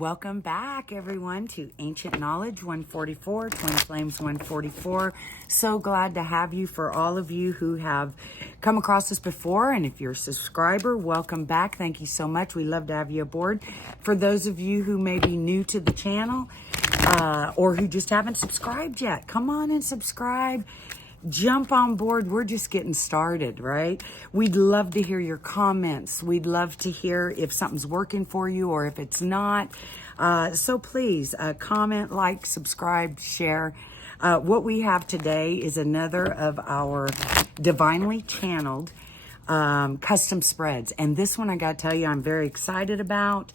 Welcome back, everyone, to Ancient Knowledge 144, Twin Flames 144. So glad to have you. For all of you who have come across us before, and if you're a subscriber, welcome back. Thank you so much. We love to have you aboard. For those of you who may be new to the channel or who just haven't subscribed yet, come on and subscribe. Jump on board. We're just getting started, right? We'd love to hear your comments. We'd love to hear if something's working for you or if it's not. So please comment, like, subscribe, share. What we have today is another of our divinely channeled custom spreads. And this one, I got to tell you, I'm very excited about.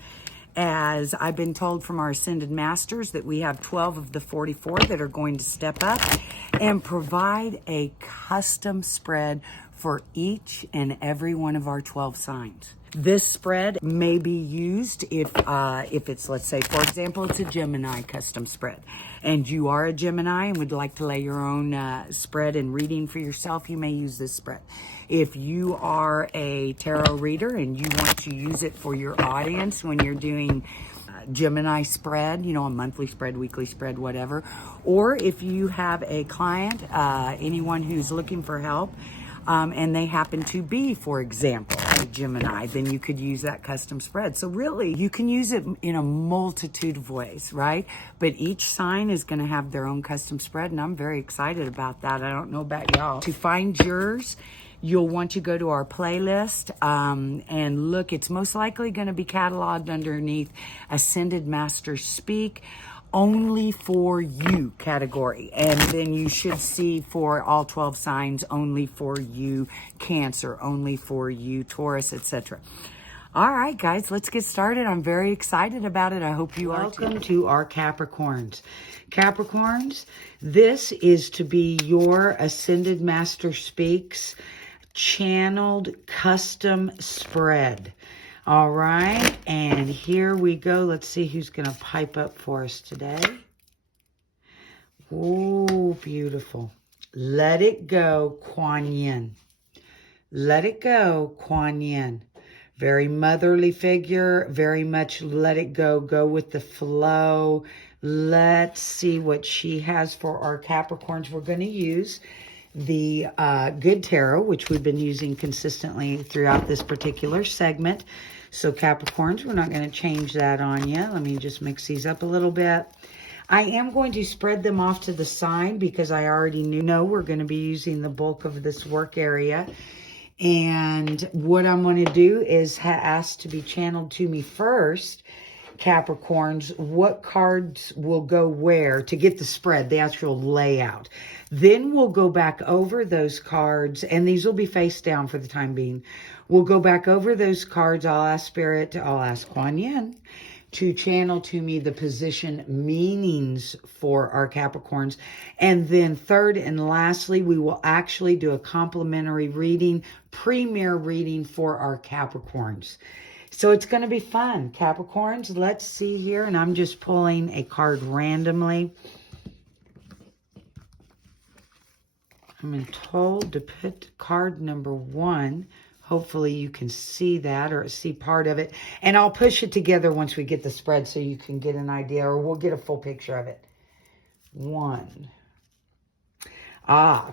As I've been told from our Ascended Masters that we have 12 of the 44 that are going to step up and provide a custom spread for each and every one of our 12 signs. This spread may be used if it's, let's say, for example, it's a Gemini custom spread, and you are a Gemini and would like to lay your own spread and reading for yourself, you may use this spread. If you are a tarot reader and you want to use it for your audience when you're doing Gemini spread, you know, a monthly spread, weekly spread, whatever, or if you have a client, anyone who's looking for help, and they happen to be, for example, a Gemini, then you could use that custom spread. So really, you can use it in a multitude of ways, right? But each sign is going to have their own custom spread, and I'm very excited about that. I don't know about y'all. To find yours, you'll want to go to our playlist and look. It's most likely going to be cataloged underneath Ascended Masters Speak, only for you category. And then you should see for all 12 signs, only for you Cancer, only for you Taurus, etc. All right, guys, let's get started. I'm very excited about it. I hope you are too. Welcome to our Capricorns. Capricorns, this is to be your Ascended Master Speaks channeled custom spread. All right, and here we go. Let's see who's going to pipe up for us today. Oh, beautiful. Let it go, Quan Yin. Let it go, Quan Yin. Very motherly figure, very much let it go, go with the flow. Let's see what she has for our Capricorns. We're going to use the Good Tarot, which we've been using consistently throughout this particular segment. So Capricorns, we're not going to change that on you. Let me just mix these up a little bit. I am going to spread them off to the side because I already know we're going to be using the bulk of this work area. And what I'm going to do is ask to be channeled to me first, Capricorns, what cards will go where to get the spread, the actual layout. Then we'll go back over those cards, and these will be face down for the time being. We'll go back over those cards. I'll ask Spirit, I'll ask Quan Yin to channel to me the position meanings for our Capricorns. And then third and lastly, we will actually do a complimentary reading, premier reading for our Capricorns. So it's going to be fun. Capricorns, let's see here. And I'm just pulling a card randomly. I'm told to put card number 1. Hopefully you can see that or see part of it. And I'll push it together once we get the spread so you can get an idea, or we'll get a full picture of it. 1.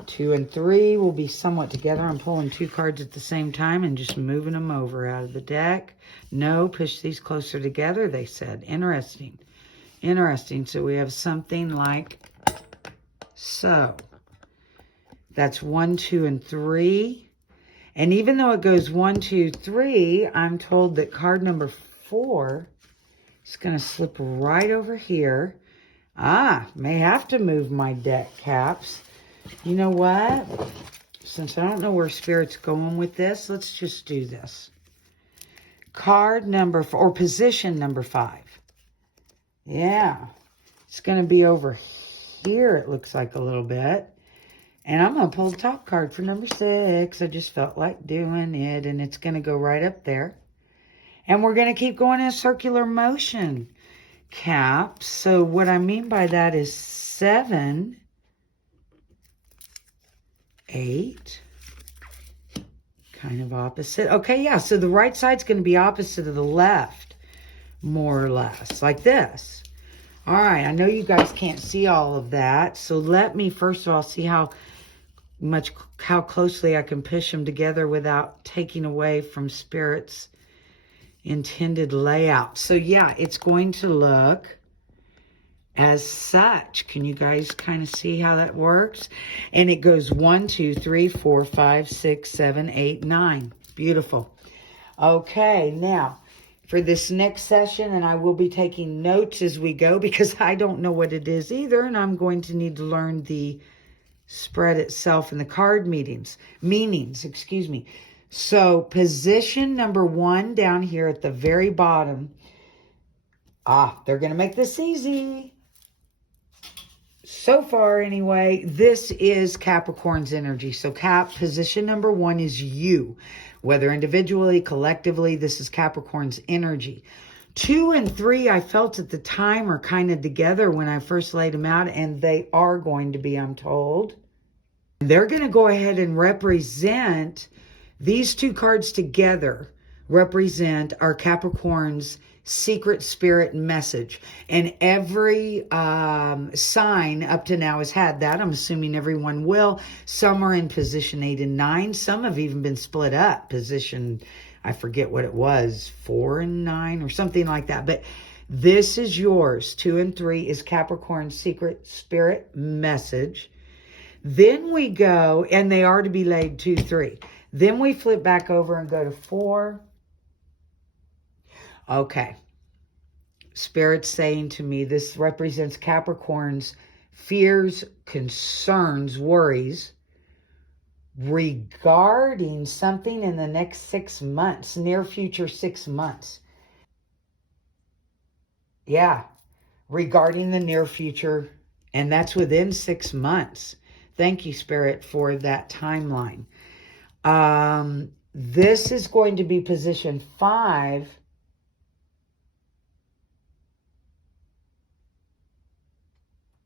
2 and 3 will be somewhat together. I'm pulling 2 cards at the same time and just moving them over out of the deck. No, push these closer together, they said. Interesting. Interesting. So we have something like so. That's 1, 2, and 3. And even though it goes 1, 2, 3, I'm told that card number 4 is going to slip right over here. May have to move my deck, Caps. You know what? Since I don't know where Spirit's going with this, let's just do this. Card number 4, or position number 5. Yeah. It's going to be over here, it looks like a little bit. And I'm going to pull the top card for number 6. I just felt like doing it. And it's going to go right up there. And we're going to keep going in a circular motion, Caps. So what I mean by that is 7, 8. Kind of opposite. Okay, yeah. So the right side's going to be opposite of the left. more or less, like this. All right, I know you guys can't see all of that, so let me first of all see how closely I can push them together without taking away from Spirit's intended layout. So yeah, it's going to look as such. Can you guys kind of see how that works? And it goes 1, 2, 3, 4, 5, 6, 7, 8, 9. Beautiful. Okay, now for this next session, and I will be taking notes as we go because I don't know what it is either, and I'm going to need to learn the spread itself and the card meanings, excuse me. So position number 1 down here at the very bottom. They're going to make this easy. So far, anyway, this is Capricorn's energy. So position number 1 is you. Whether individually, collectively, this is Capricorn's energy. 2 and 3, I felt at the time, are kind of together when I first laid them out, and they are going to be, I'm told. They're going to go ahead and represent, these 2 cards together represent our Capricorn's secret spirit message. And every sign up to now has had that. I'm assuming everyone will. Some are in position 8 and 9. Some have even been split up. Position, I forget what it was, 4 and 9 or something like that. But this is yours. 2 and 3 is Capricorn's secret spirit message. Then we go, and they are to be laid 2, 3. Then we flip back over and go to 4. Okay. Spirit's saying to me, this represents Capricorn's fears, concerns, worries regarding something in the next 6 months, near future 6 months. Yeah, regarding the near future, and that's within 6 months. Thank you, Spirit, for that timeline. This is going to be position 5.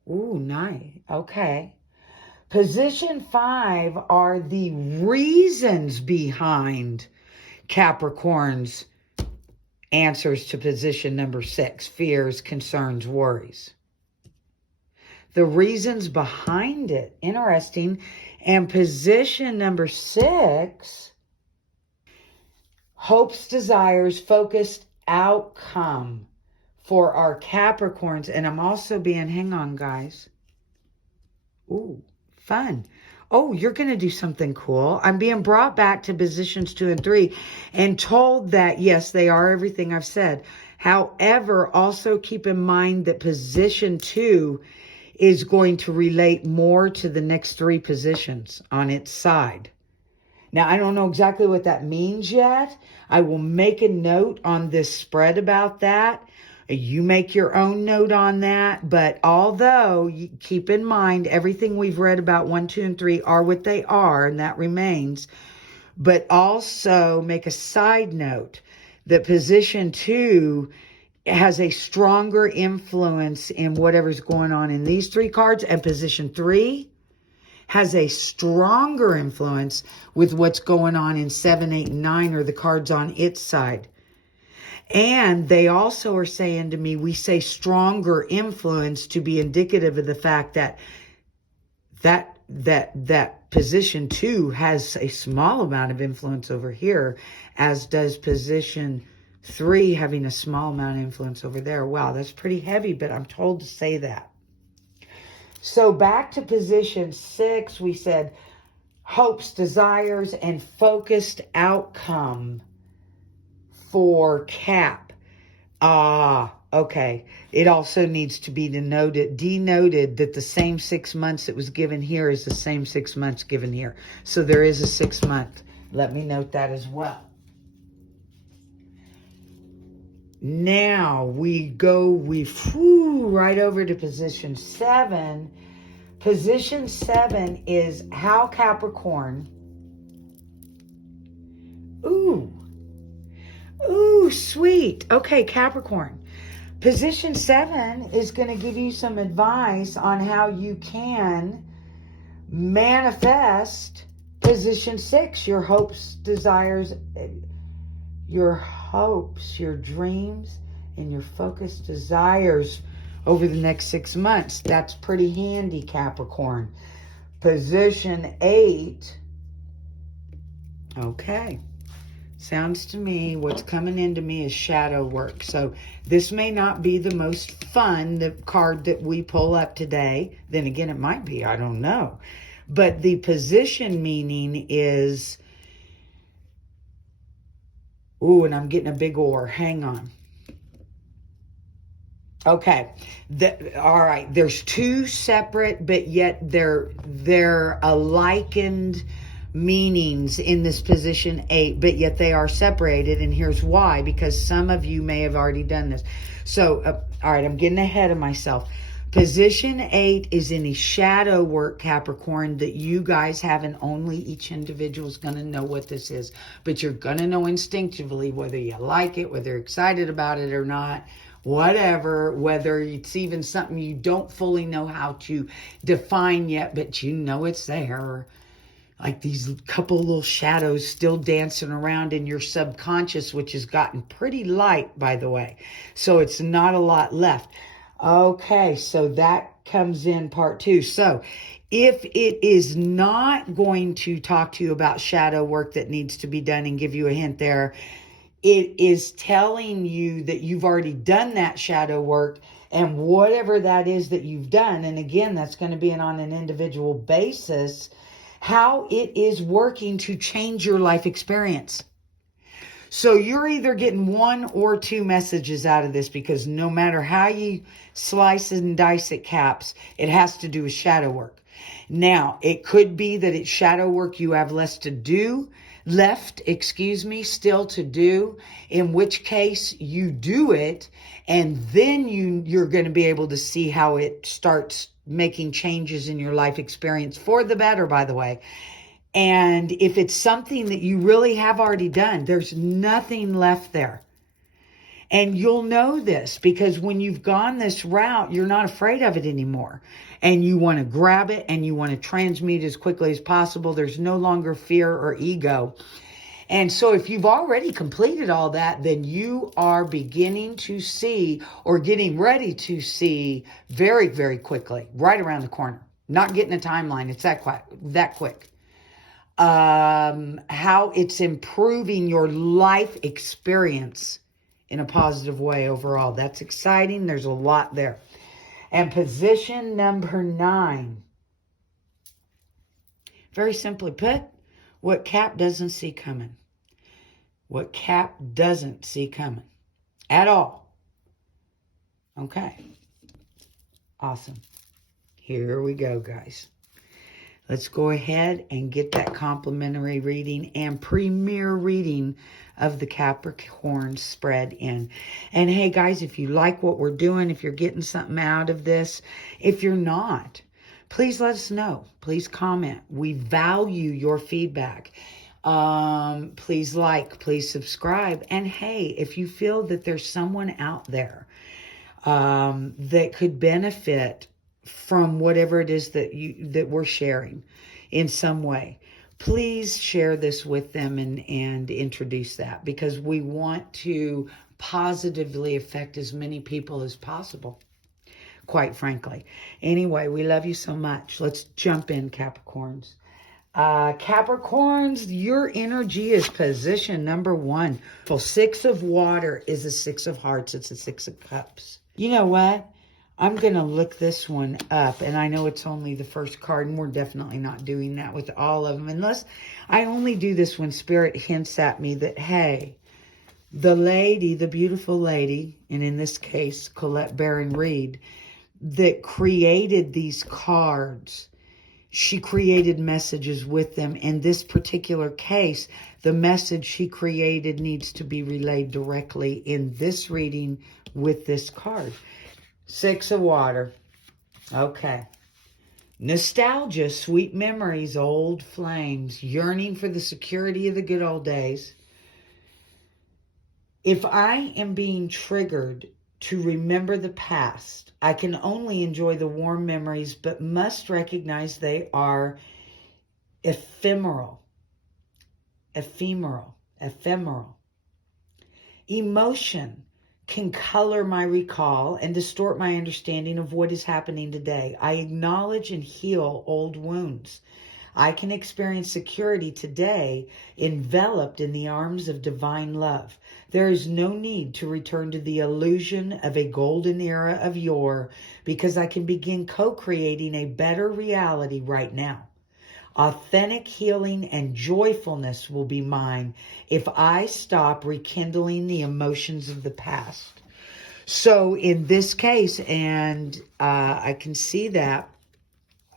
Ooh, nice. Okay. Position 5 are the reasons behind Capricorn's answers to position number 6, fears, concerns, worries. The reasons behind it. Interesting. And position number 6, hopes, desires, focused outcome for our Capricorns. And I'm also being, hang on, guys. Ooh, fun. Oh, you're going to do something cool. I'm being brought back to positions 2 and 3 and told that, yes, they are everything I've said. However, also keep in mind that position 2 is going to relate more to the next 3 positions on its side. Now, I don't know exactly what that means yet. I will make a note on this spread about that. You make your own note on that. But although, you keep in mind, everything we've read about 1, 2, and 3 are what they are, and that remains. But also make a side note that position 2 has a stronger influence in whatever's going on in these 3 cards, and position 3 has a stronger influence with what's going on in 7, 8, and 9, or the cards on its side. And they also are saying to me, we say stronger influence to be indicative of the fact that position 2 has a small amount of influence over here, as does position 3 having a small amount of influence over there. Wow, that's pretty heavy, but I'm told to say that. So back to position 6, we said hopes, desires, and focused outcome for Cap. Okay. It also needs to be denoted that the same 6 months that was given here is the same 6 months given here. So there is a 6 month. Let me note that as well. Now we flew right over to position 7. Position 7 is how Capricorn. Ooh, sweet. Okay, Capricorn. Position 7 is going to give you some advice on how you can manifest position 6, your hopes, desires, your dreams, and your focused desires over the next 6 months. That's pretty handy, Capricorn. Position 8. Okay. Sounds to me, what's coming into me is shadow work. So this may not be the most fun, the card that we pull up today. Then again, it might be. I don't know. But the position meaning is... Ooh, and I'm getting a big oar. Hang on. Okay. All right. There's two separate, but yet they're likened meanings in this position 8, but yet they are separated. And here's why, because some of you may have already done this. So, all right, I'm getting ahead of myself. Position 8 is any shadow work, Capricorn, that you guys have, and only each individual is going to know what this is. But you're going to know instinctively whether you like it, whether you're excited about it or not, whatever, whether it's even something you don't fully know how to define yet, but you know it's there. Like these couple little shadows still dancing around in your subconscious, which has gotten pretty light, by the way. So it's not a lot left. Okay, so that comes in part 2. So if it is not going to talk to you about shadow work that needs to be done and give you a hint there, it is telling you that you've already done that shadow work, and whatever that is that you've done, and again, that's going to be on an individual basis, how it is working to change your life experience. So you're either getting 1 or 2 messages out of this, because no matter how you slice and dice it, Caps, it has to do with shadow work. Now, it could be that it's shadow work you have still to do, in which case you do it, and then you're going to be able to see how it starts making changes in your life experience for the better, by the way. And if it's something that you really have already done, there's nothing left there. And you'll know this because when you've gone this route, you're not afraid of it anymore. And you want to grab it and you want to transmute as quickly as possible. There's no longer fear or ego. And so if you've already completed all that, then you are beginning to see, or getting ready to see, very, very quickly, right around the corner. Not getting a timeline. It's that quick. How it's improving your life experience in a positive way overall. That's exciting. There's a lot there. And position number 9. Very simply put, what Cap doesn't see coming. What Cap doesn't see coming at all. Okay. Awesome. Here we go, guys. Let's go ahead and get that complimentary reading and premier reading of the Capricorn spread in. And hey, guys, if you like what we're doing, if you're getting something out of this, if you're not, please let us know. Please comment. We value your feedback. Please like, please subscribe. And hey, if you feel that there's someone out there that could benefit from whatever it is that we're sharing in some way, please share this with them and introduce that, because we want to positively affect as many people as possible, quite frankly. Anyway, we love you so much. Let's jump in, Capricorns. Capricorns, your energy is position number 1. Well, 6 of water is a 6 of hearts. It's a 6 of cups. You know what? I'm going to look this one up, and I know it's only the first card, and we're definitely not doing that with all of them, unless I only do this when Spirit hints at me that, hey, the lady, the beautiful lady, and in this case, Colette Baron Reed, that created these cards, she created messages with them. In this particular case, the message she created needs to be relayed directly in this reading with this card. 6 of water. Okay. Nostalgia, sweet memories, old flames, yearning for the security of the good old days. If I am being triggered to remember the past, I can only enjoy the warm memories, but must recognize they are ephemeral. Emotion can color my recall and distort my understanding of what is happening today. I acknowledge and heal old wounds. I can experience security today, enveloped in the arms of divine love. There is no need to return to the illusion of a golden era of yore, because I can begin co-creating a better reality right now. Authentic healing and joyfulness will be mine if I stop rekindling the emotions of the past. So in this case, and I can see that,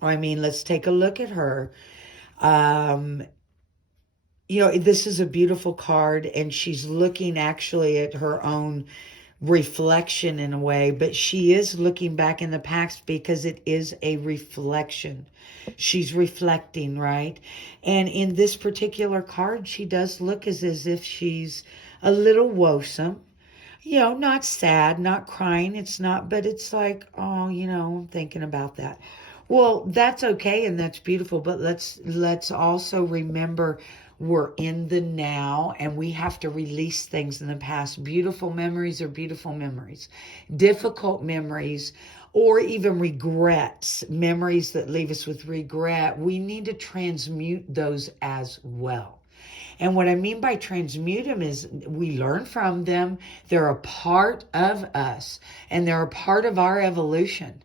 I mean, let's take a look at her. This is a beautiful card, and she's looking actually at her own reflection in a way, but she is looking back in the past because it is a reflection. She's reflecting, right? And in this particular card, she does look as if she's a little woeful. Not sad, not crying. It's not, but it's like, oh, I'm thinking about that. Well, that's okay and that's beautiful, but let's also remember we're in the now, and we have to release things in the past. Beautiful memories are beautiful memories. Difficult memories, or even regrets, memories that leave us with regret, we need to transmute those as well. And what I mean by transmute them is we learn from them. They're a part of us, and they're a part of our evolution.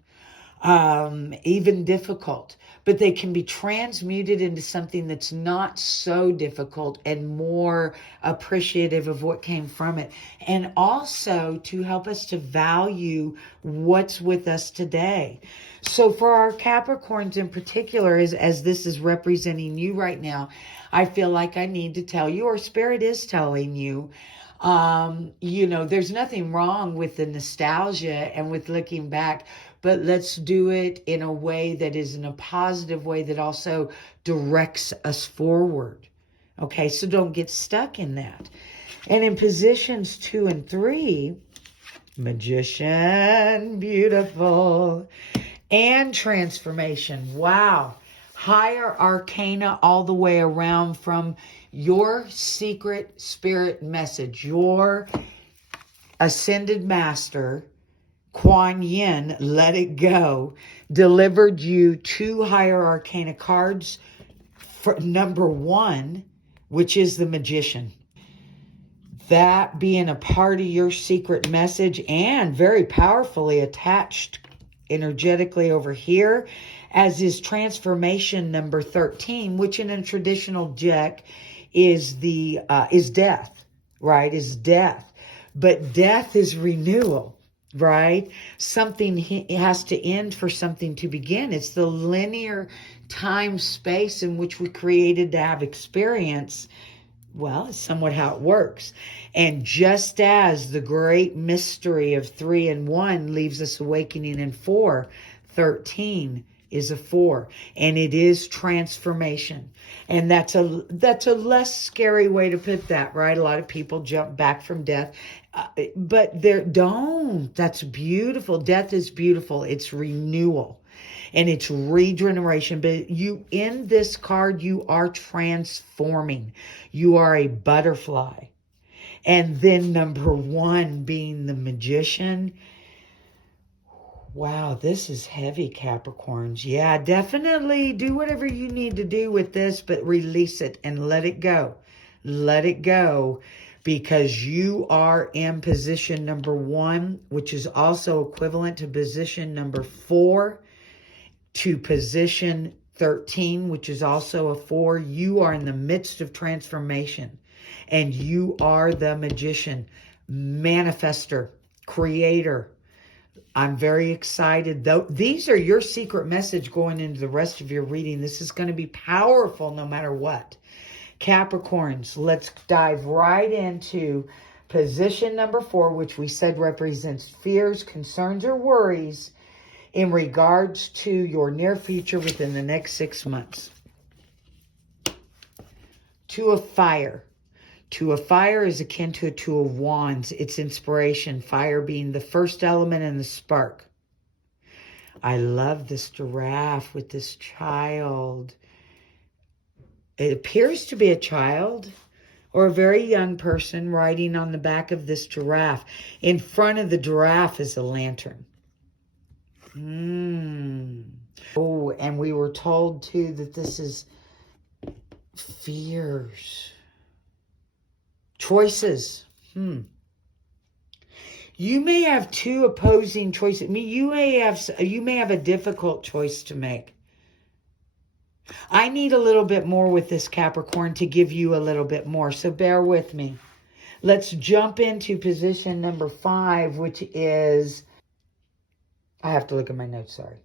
Even difficult, but they can be transmuted into something that's not so difficult and more appreciative of what came from it. And also to help us to value what's with us today. So for our Capricorns in particular, as this is representing you right now, I feel like I need to tell you, or Spirit is telling you, there's nothing wrong with the nostalgia and with looking back, but let's do it in a way that is in a positive way that also directs us forward. Okay, so don't get stuck in that. And in positions 2 and 3, Magician, beautiful, and Transformation. Wow. Higher arcana all the way around from your secret spirit message. Your ascended master, Quan Yin, let it go, delivered you 2 higher arcana cards. For number 1, which is the Magician. That being a part of your secret message, and very powerfully attached energetically over here, as is Transformation number 13, which in a traditional deck is death, right? Is death. But death is renewal, right? Something has to end for something to begin. It's the linear time space in which we created to have experience. Well, it's somewhat how it works. And just as the great mystery of 3 and 1 leaves us awakening in 4, 13 is a 4, and it is transformation. And that's a less scary way to put that, right? A lot of people jump back from death, but that's beautiful. Death is beautiful. It's renewal and it's regeneration. But in this card, you are transforming. You are a butterfly. And then number 1 being the Magician. Wow, this is heavy, Capricorns. Yeah, definitely do whatever you need to do with this, but release it and let it go. Let it go, because you are in position number 1, which is also equivalent to position number 4, to position 13, which is also a 4. You are in the midst of transformation, and you are the Magician, manifester, creator. I'm very excited. Though these are your secret message going into the rest of your reading. This is going to be powerful no matter what. Capricorns, let's dive right into position number 4, which we said represents fears, concerns, or worries in regards to your near future within the next 6 months. 2 of Fire. 2 of Fire is akin to a 2 of Wands. It's inspiration, fire being the first element and the spark. I love this giraffe with this child. It appears to be a child, or a very young person riding on the back of this giraffe. In front of the giraffe is a lantern. Oh, and we were told too that this is fears, choices. You may have two opposing choices. I mean, you may have a difficult choice to make. I need a little bit more with this Capricorn to give you a little bit more, so bear with me. Let's jump into position number 5, which is, I have to look at my notes, sorry.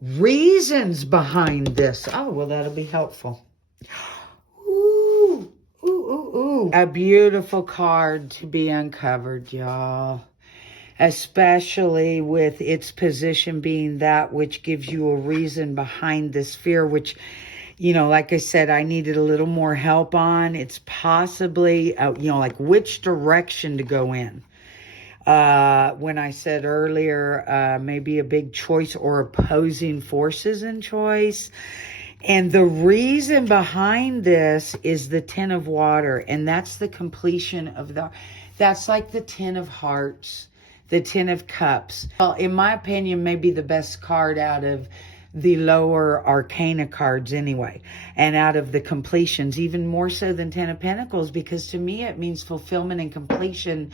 Reasons behind this. Oh, well, that'll be helpful. Ooh, ooh, ooh, ooh. A beautiful card to be uncovered, y'all. Especially with its position being that which gives you a reason behind this fear, which, you know, like I said, I needed a little more help on. It's possibly, like which direction to go in. When I said earlier, maybe a big choice or opposing forces in choice. And the reason behind this is the Ten of Water. And that's the completion of that's like the Ten of Hearts, the Ten of Cups. Well, in my opinion, maybe the best card out of the lower arcana cards anyway. And out of the completions, even more so than Ten of Pentacles, because to me it means fulfillment and completion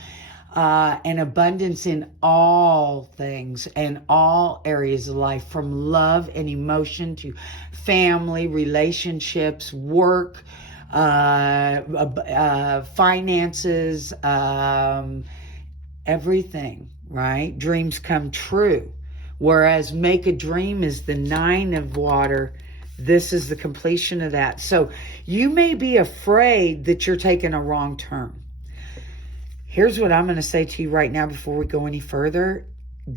and abundance in all things and all areas of life, from love and emotion to family, relationships, work, finances, everything, right? Dreams come true. Whereas make a dream is the 9 of water. This is the completion of that. So you may be afraid that you're taking a wrong turn. Here's what I'm going to say to you right now before we go any further.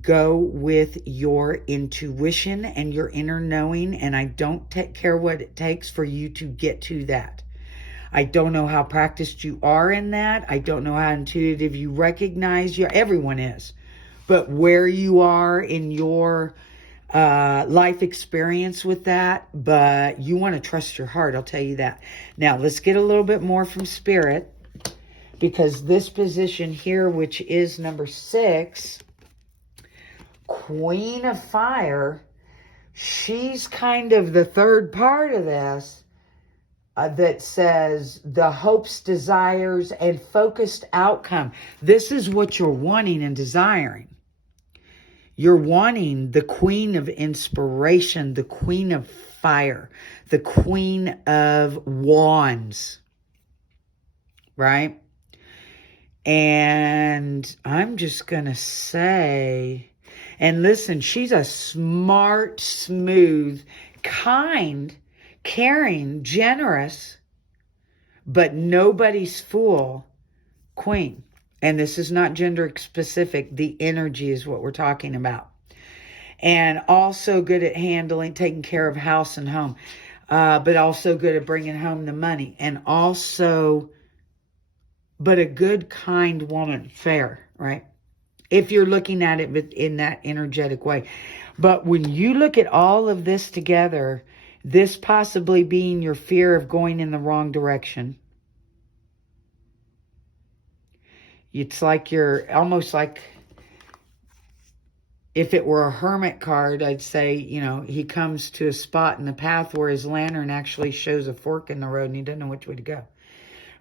Go with your intuition and your inner knowing, and I don't care what it takes for you to get to that. I don't know how practiced you are in that. I don't know how intuitive you recognize you. Everyone is. But where you are in your life experience with that, but you want to trust your heart, I'll tell you that. Now, let's get a little bit more from Spirit. Because this position here, which is number 6, Queen of Fire, she's kind of the third part of this that says the hopes, desires, and focused outcome. This is what you're wanting and desiring. You're wanting the Queen of Inspiration, the Queen of Fire, the Queen of Wands, right? And I'm just going to say, and listen, she's a smart, smooth, kind, caring, generous, but nobody's fool queen. And this is not gender specific. The energy is what we're talking about. And also good at handling, taking care of house and home, but also good at bringing home the money. And also, but a good, kind woman, fair, right? If you're looking at it in that energetic way. But when you look at all of this together, this possibly being your fear of going in the wrong direction. It's like you're almost like, if it were a hermit card, I'd say, you know, he comes to a spot in the path where his lantern actually shows a fork in the road and he doesn't know which way to go.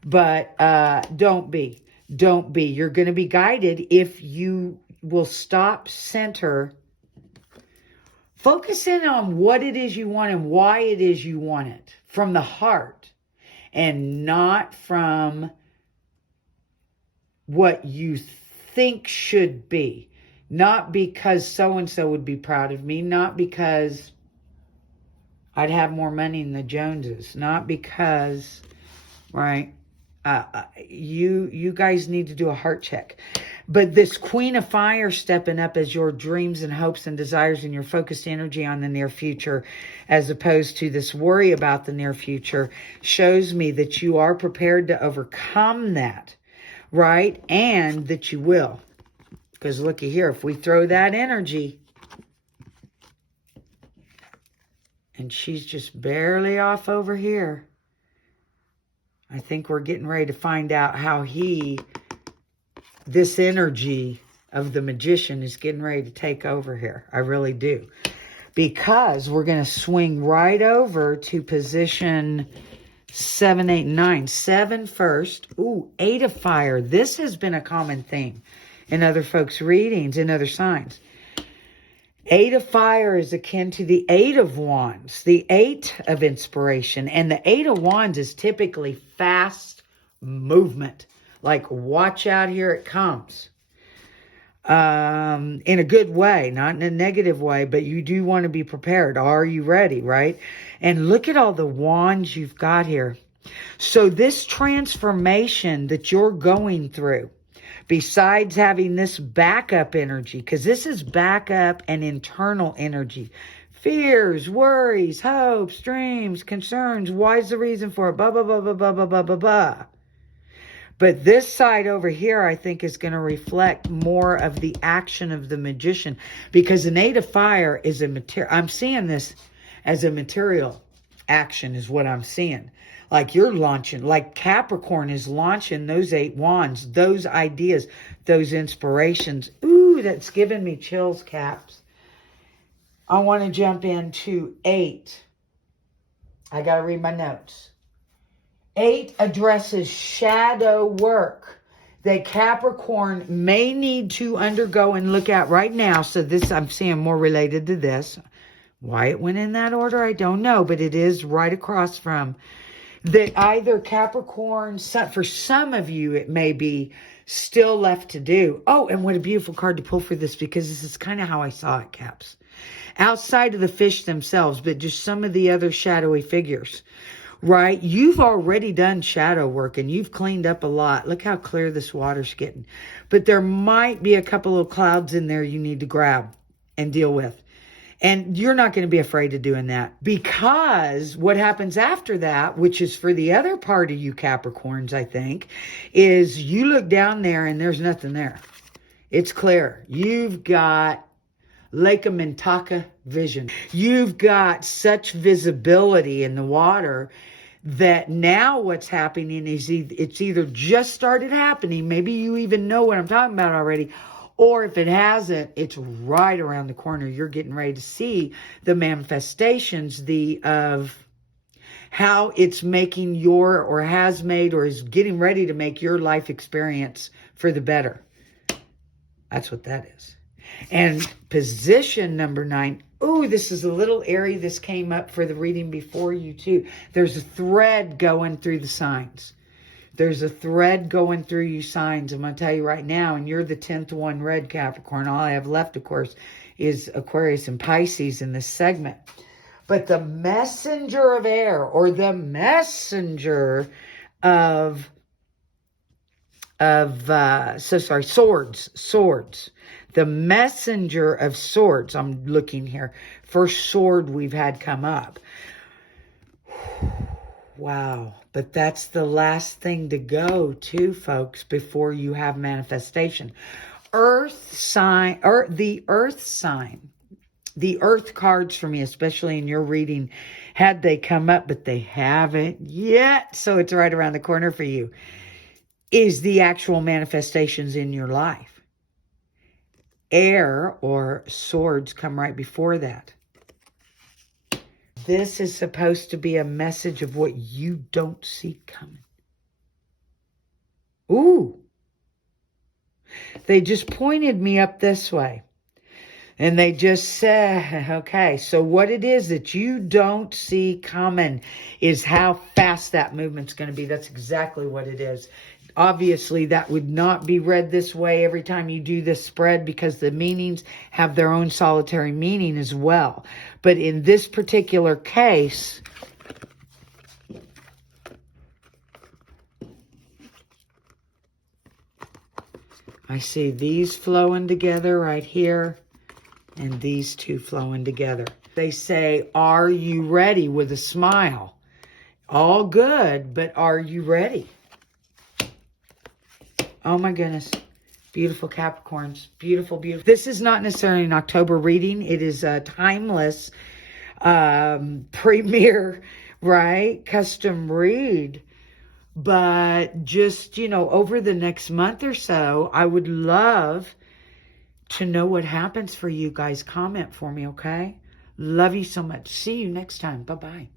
But don't be. You're going to be guided if you will stop, center, focus in on what it is you want and why it is you want it from the heart and not from what you think should be. Not because so-and-so would be proud of me, not because I'd have more money than the Joneses, not because, right? You guys need to do a heart check. But this Queen of Fire stepping up as your dreams and hopes and desires and your focused energy on the near future, as opposed to this worry about the near future, shows me that you are prepared to overcome that, right? And that you will. Because looky here, if we throw that energy, and she's just barely off over here, I think we're getting ready to find out how this energy of the magician is getting ready to take over here. I really do. Because we're going to swing right over to position 7, 8, 9. 7 first. Ooh, 8 of fire. This has been a common theme in other folks' readings, in other signs. 8 of fire is akin to the 8 of wands, the 8 of inspiration. And the 8 of wands is typically fast movement. Like, watch out, here it comes. In a good way, not in a negative way, but you do want to be prepared. Are you ready, right? And look at all the wands you've got here. So this transformation that you're going through, besides having this backup energy, because this is backup and internal energy, fears, worries, hopes, dreams, concerns, why's the reason for it, blah, blah, blah, blah, blah, blah, blah, blah, blah. But this side over here, I think, is going to reflect more of the action of the magician. Because an 8 of fire is a material. I'm seeing this as a material action is what I'm seeing. Like you're launching, like Capricorn is launching those 8 wands, those ideas, those inspirations. Ooh, that's giving me chills, Caps. I want to jump into 8. I got to read my notes. 8 addresses shadow work that Capricorn may need to undergo and look at right now. So this, I'm seeing more related to this. Why it went in that order, I don't know. But it is right across from that either Capricorn, for some of you, it may be still left to do. Oh, and what a beautiful card to pull for this, because this is kind of how I saw it, Caps. Outside of the fish themselves, but just some of the other shadowy figures. Right? You've already done shadow work and you've cleaned up a lot. Look how clear this water's getting. But there might be a couple of clouds in there you need to grab and deal with. And you're not going to be afraid of doing that. Because what happens after that, which is for the other part of you Capricorns, I think, is you look down there and there's nothing there. It's clear. You've got Lake of Minnetonka vision. You've got such visibility in the water that now what's happening is it's either just started happening, maybe you even know what I'm talking about already, or if it hasn't, it's right around the corner. You're getting ready to see the manifestations of how it's making your, or has made, or is getting ready to make your life experience for the better. That's what that is. And position number 9. Ooh, this is a little airy. This came up for the reading before you too. There's a thread going through the signs. There's a thread going through you signs. I'm going to tell you right now, and you're the 10th one red, Capricorn. All I have left, of course, is Aquarius and Pisces in this segment. But the messenger of air, or the messenger of swords. The messenger of swords. I'm looking here. First sword we've had come up. Wow. But that's the last thing to go too, folks, before you have manifestation. Earth sign, or the earth sign. The earth cards for me, especially in your reading, had they come up, but they haven't yet. So it's right around the corner for you. Is the actual manifestations in your life. Air or swords come right before that. This is supposed to be a message of what you don't see coming. Ooh. They just pointed me up this way. And they just said, okay, so what it is that you don't see coming is how fast that movement's going to be. That's exactly what it is. Obviously, that would not be read this way every time you do this spread, because the meanings have their own solitary meaning as well. But in this particular case, I see these flowing together right here and these two flowing together. They say, are you ready, with a smile? All good, but are you ready? Oh my goodness. Beautiful Capricorns. Beautiful, beautiful. This is not necessarily an October reading. It is a timeless premier, right? Custom read But just, you know, over the next month or so, I would love to know what happens for you guys. Comment for me, okay? Love you so much. See you next time. Bye-bye.